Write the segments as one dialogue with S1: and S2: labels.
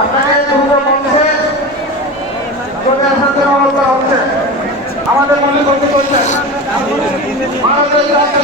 S1: আপনাকে দ্রুত মঞ্চে চলে আসার জন্য অবস্থা হচ্ছে। আমাদের মনে করতে করছেন ভারতের রাজ্য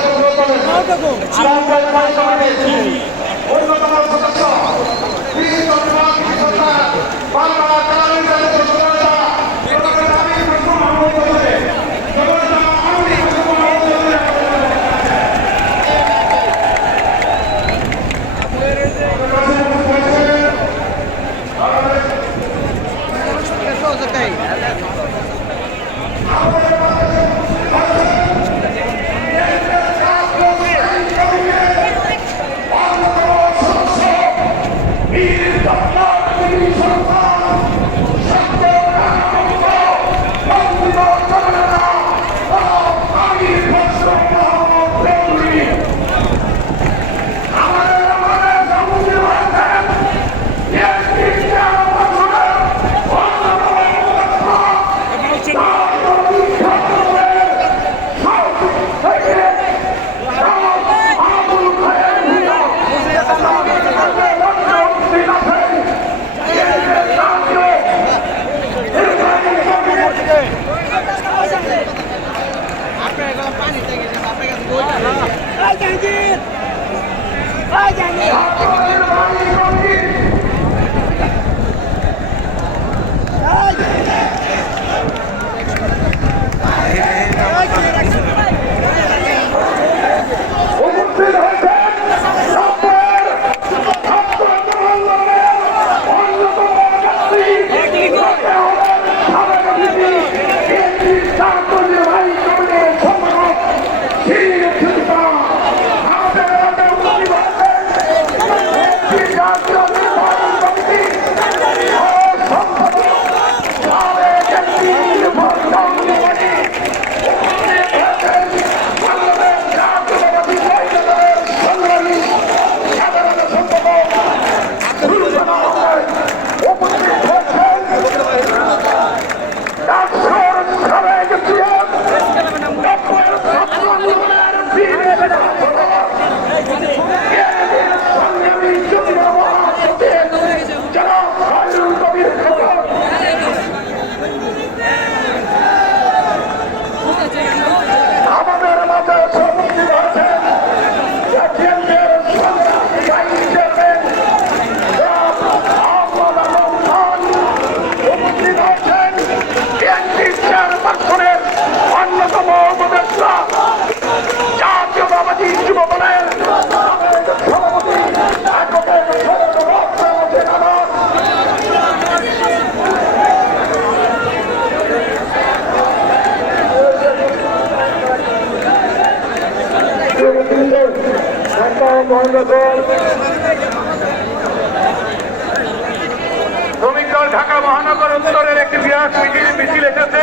S1: শ্রমিক দল ঢাকা মহানগর উত্তরের একটি বিরাট মিছিল মিছিল এসেছে।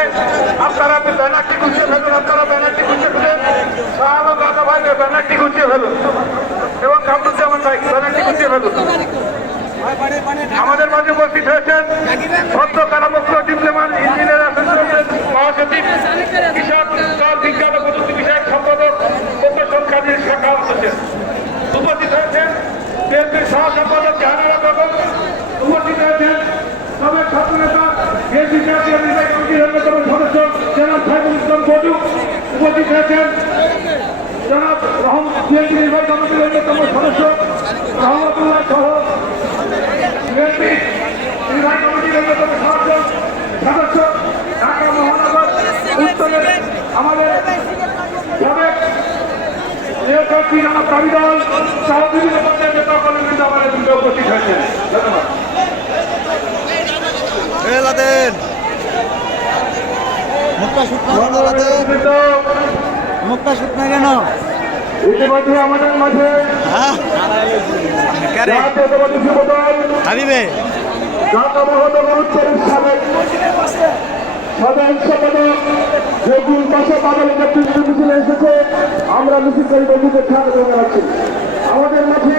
S1: আপনারা ব্যানারটি গুছিয়ে ফেলুন, আপনারা ব্যানারটি গুছিয়ে ফেলুন। ব্যানারটি গুছিয়ে ফেলুন। এবং কামরুজ্জামান ভাই, ব্যানারটি গুছিয়ে ফেলুন। আমাদের মাঝে উপস্থিত হয়েছেন সদ্য কারামুক্ত ডিপ্লোমা ইঞ্জিনিয়ার অ্যাসোসিয়েশনের মহাসচিব দল বিজ্ঞান ও প্রযুক্তি বিষয়ক সম্পাদক প্রকৌশল কাজীর শাখা হোসেন উপস্থিত হয়েছেন। বিএনপির সহ সম্পাদক জাহানারা বেগম উপস্থিত হয়েছেন। সাবেক ছাত্র নেতা, বিএনপি জাতীয় নির্বাহী কমিটির অন্যতম সদস্য, জনাব সাইফুল ইসলাম বজু উপস্থিত হয়েছেন। জনাব রহম, বিএনপি নির্বাহী কমিটির অন্যতম সদস্য, রহমতুল্লাহ সহ বিএনপি নির্বাহী কমিটির অন্যতম সদস্য সদস্য, ঢাকা মহানগর উত্তরের আমাদের নিয়োগপ্রার্থী জনাব দাবি দল সহ বিভিন্ন পর্যায়ের নেতা কর্মী কিন্তু আমাদের বিরুদ্ধে উপস্থিত হয়েছেন। ধন্যবাদ।
S2: মুক্তা শুট না কেন?
S1: ইতিমধ্যে আমাদের মাঝে
S2: হ্যাঁ। হাবিবে।
S1: ঢাকা মহানগর উত্তরের সাবেক সাধারণ সম্পাদক যেগুল পাশে বাদলের নেতৃত্বে মিছিলে এসেছে, আমরা মিছিলকারী বন্ধুদের স্বাগত জানাচ্ছি আমাদের মাঝে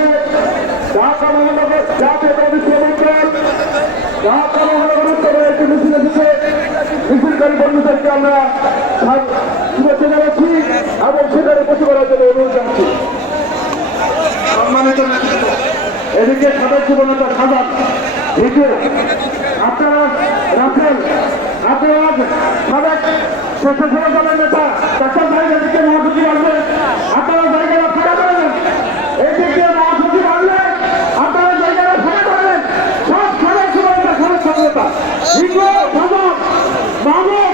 S1: ঢাকা মহানগর জাতীয়তাবাদী শ্রমিক দল ঢাকা মহানগর উত্তরের একটি মিছিল আমরা শুভেচ্ছা জানাচ্ছি এবং সেখানে বসে করার জন্য অনুরোধ জানাচ্ছি। সম্মানিত এদিকে সাবেক জীবনেতা ভিডিও, আপনারা রাখেন আপনারা সাবেক স্বেচ্ছাসেবক দলের নেতা ডাক্তার ভাইয়ের দিকে মহাসচিব আসবেন আপনারা জায়গাটা ফাঁকা করে দেন এদিকে মহাসচিব আসবেন আপনারা জায়গাটা ফাঁকা করে দেন সব সাবেক সভ্যতা ভিডিও সাজাদ মাহমুদ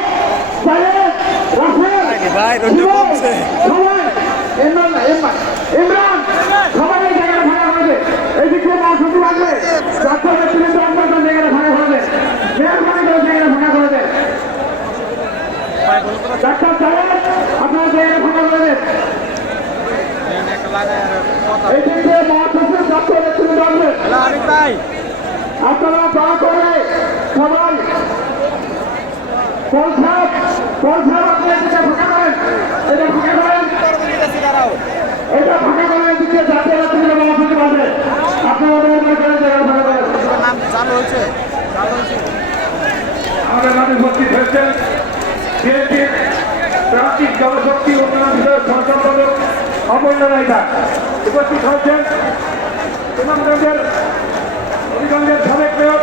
S1: সাহেব রাফেল। ইমরান না, ইমরান ইমরান সবাই এই জায়গাটা ফাঁকা করে দে এদিক দিয়ে মহাসচিব আসবে ডাক্তার নেতৃত্ব আপনার জায়গাটা ফাঁকা করে দে মেহরবানি করে জায়গাটা ফাঁকা করে দে ডাক্তার সাহেব, আপনার জায়গাটা ফাঁকা করে দেন এই দিক দিয়ে মহাসচিব নেতৃত্ব আসবে আপনারা দয়া করে সবাই পলসাপ পলসাপ আপনি এদিকে ফাঁকা করেন এটা ফাঁকা করেন এটা ফাঁকা করেন এদিকে জাতীয় রাত্রিকে মহাসচিব আসবে আপনারা দয়া করে জায়গা ফাঁকা করেন
S2: নাম চালু হয়েছে চালু হয়েছে
S1: আমাদের মাঝে উপস্থিত হয়েছেন বিএনপির প্রান্তিক জনশক্তি উন্নয়ন বিষয়ক সম্পাদক অমূল্য রায়দা উপস্থিত হয়েছেন সুনামগঞ্জের হবিগঞ্জের সাবেক মেয়র,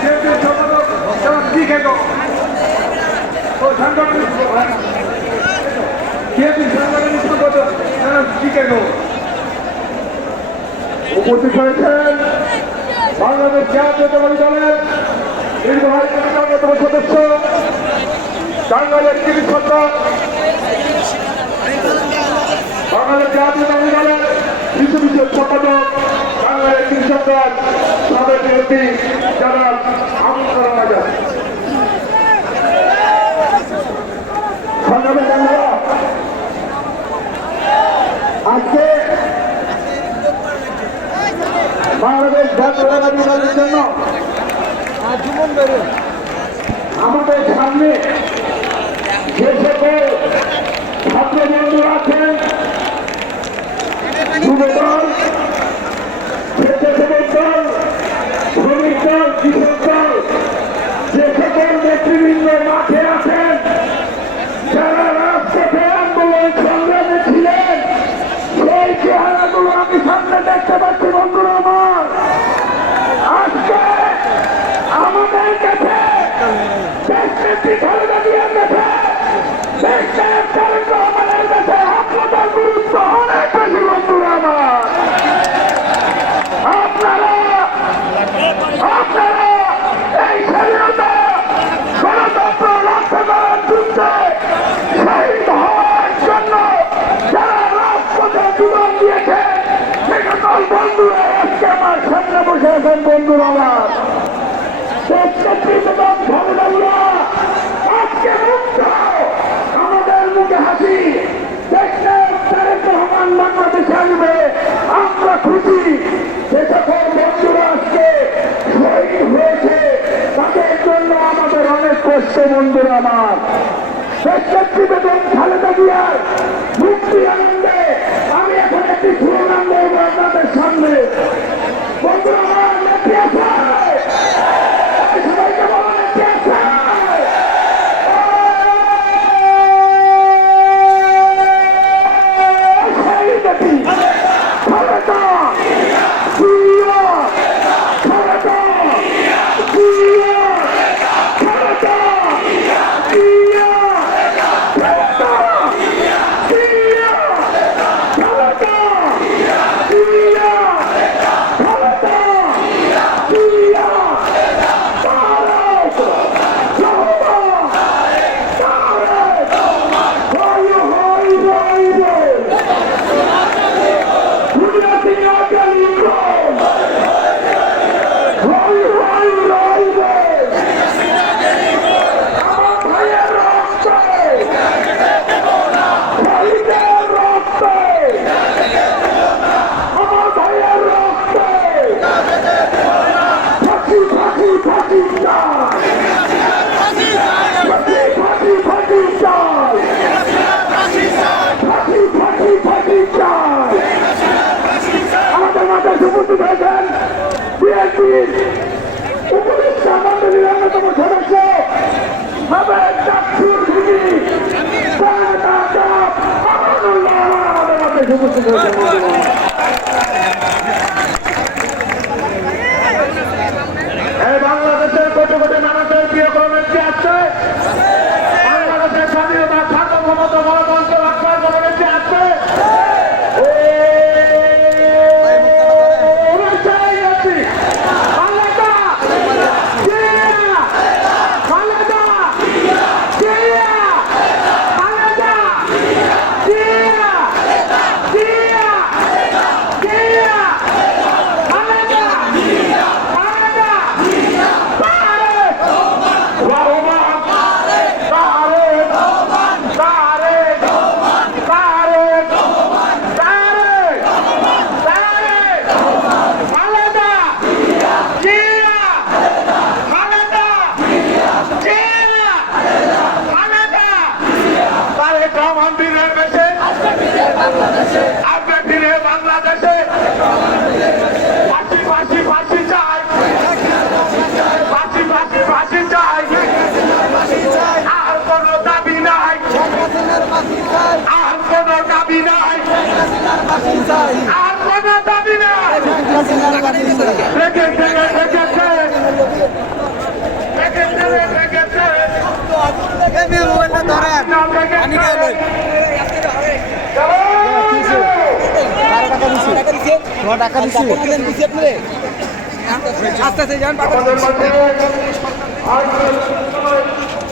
S1: বিএনপির সম্পাদক জি কেগো ও সাংগঠনিক বিএনপির সাংগঠনিক সম্পাদক জি কেগো উপস্থিত হয়েছেন বাংলাদেশ জাতীয়তাবাদী দলের নির্বাহী সদস্য, টাঙ্গাইলের চিকিৎসকরা বাংলাদেশ জাতীয়তাবাদী দলের শিশু বিষয়ক সম্পাদক টাঙ্গাইলের চিকিৎসকরা সাবেক এমপি বন্ধুরা আজকে বাংলাদেশ দলের জন্য আমাদের সামনে যে সকল ছাত্র বন্ধুরা আছেন যুবদল স্বেচ্ছাসেবক দল শ্রমিক দল কৃষক দল আমি সামনে দেখতে পাচ্ছি বন্ধুরা আমার আজকে আমাদের কাছে দেশনেত্রী খালেদা জিয়ার কাছে দেশনায়ক তারেক রহমানের কাছে আপনাদের গুরুত্ব অনেক বেশি বন্ধুরা আমার আপনারা আপনারা এই স্বাধীনতা গণতন্ত্র রক্ষা করার যুদ্ধে শহীদ হওয়ার জন্য যারা রাজপথে জীবন দিয়েছে সে সকল বন্ধুরা আজকে আমার সামনে বসে আছেন বন্ধুরা আমার আজকে মুক্ত আমাদের মুখে হাসি দেখলে তারেক রহমান বাংলাদেশে আসবে যে সকল বন্ধুরা আজকে হয়েছে, তাদের জন্য আমাদের অনেক কষ্ট, বন্ধুরা আমার। দেশনেত্রী বেগম খালেদা মুক্তি আনন্দে। আমি এখন একটি স্লোগান দেবো আপনাদের সামনে বন্ধুরা আমার নেত্রী আছে সবাইকে বলো নেত্রী আছে শহীদটি খালেদা জিয়া খালেদা জিয়া খালেদা জিয়া খালেদা জিয়া খালেদা জিয়া খালেদা জিয়া তারেক রহমান তারেক হয় হয় রইবে দুনিয়াতে আগামী ইমরান হয় হয় রইবে আমার ভাইয়ের রক্তে শহীদের রক্তে আমার ভাইয়ের রক্তে ফাঁসি ফাঁসি ফাঁসি চাই ফাঁসি ফাঁসি ফাঁসি চাই ফাঁসি ফাঁসি ফাঁসি চাই আমাদের বাংলাদেশের কোটি কোটি মানুষের প্রিয় ব্যক্তি আছে বাংলাদেশের স্বাধীনতা সার্বভৌমত্ব গণতন্ত্র রক্ষার কোনো ব্যক্তি আছে ও, রসাই আছি। বাংলাটা! জিয়া! বাংলাটা! জিয়া! বাংলাটা! জিয়া! জিয়া! জিয়া! বাংলাটা! বাংলাটা! তারেক! রহমান! তারেক! তারেক! তারেক! তারেক! তারেক! খালেদা! জিয়া! খালেদা! জিয়া! খালেদা! তারেক রহমান বীরের বেশে আপনি বাংলাদেশে। ফাঁসি ফাঁসি ফাঁসি চাই। ফাঁসি ফাঁসি ফাঁসি চাই। আর কোনো দাবি নাই। আর কোনো দাবি নাই। আর কোনো দাবি নাই।
S2: টাকা দিচ্ছি
S1: আস্তে মাঝে আজ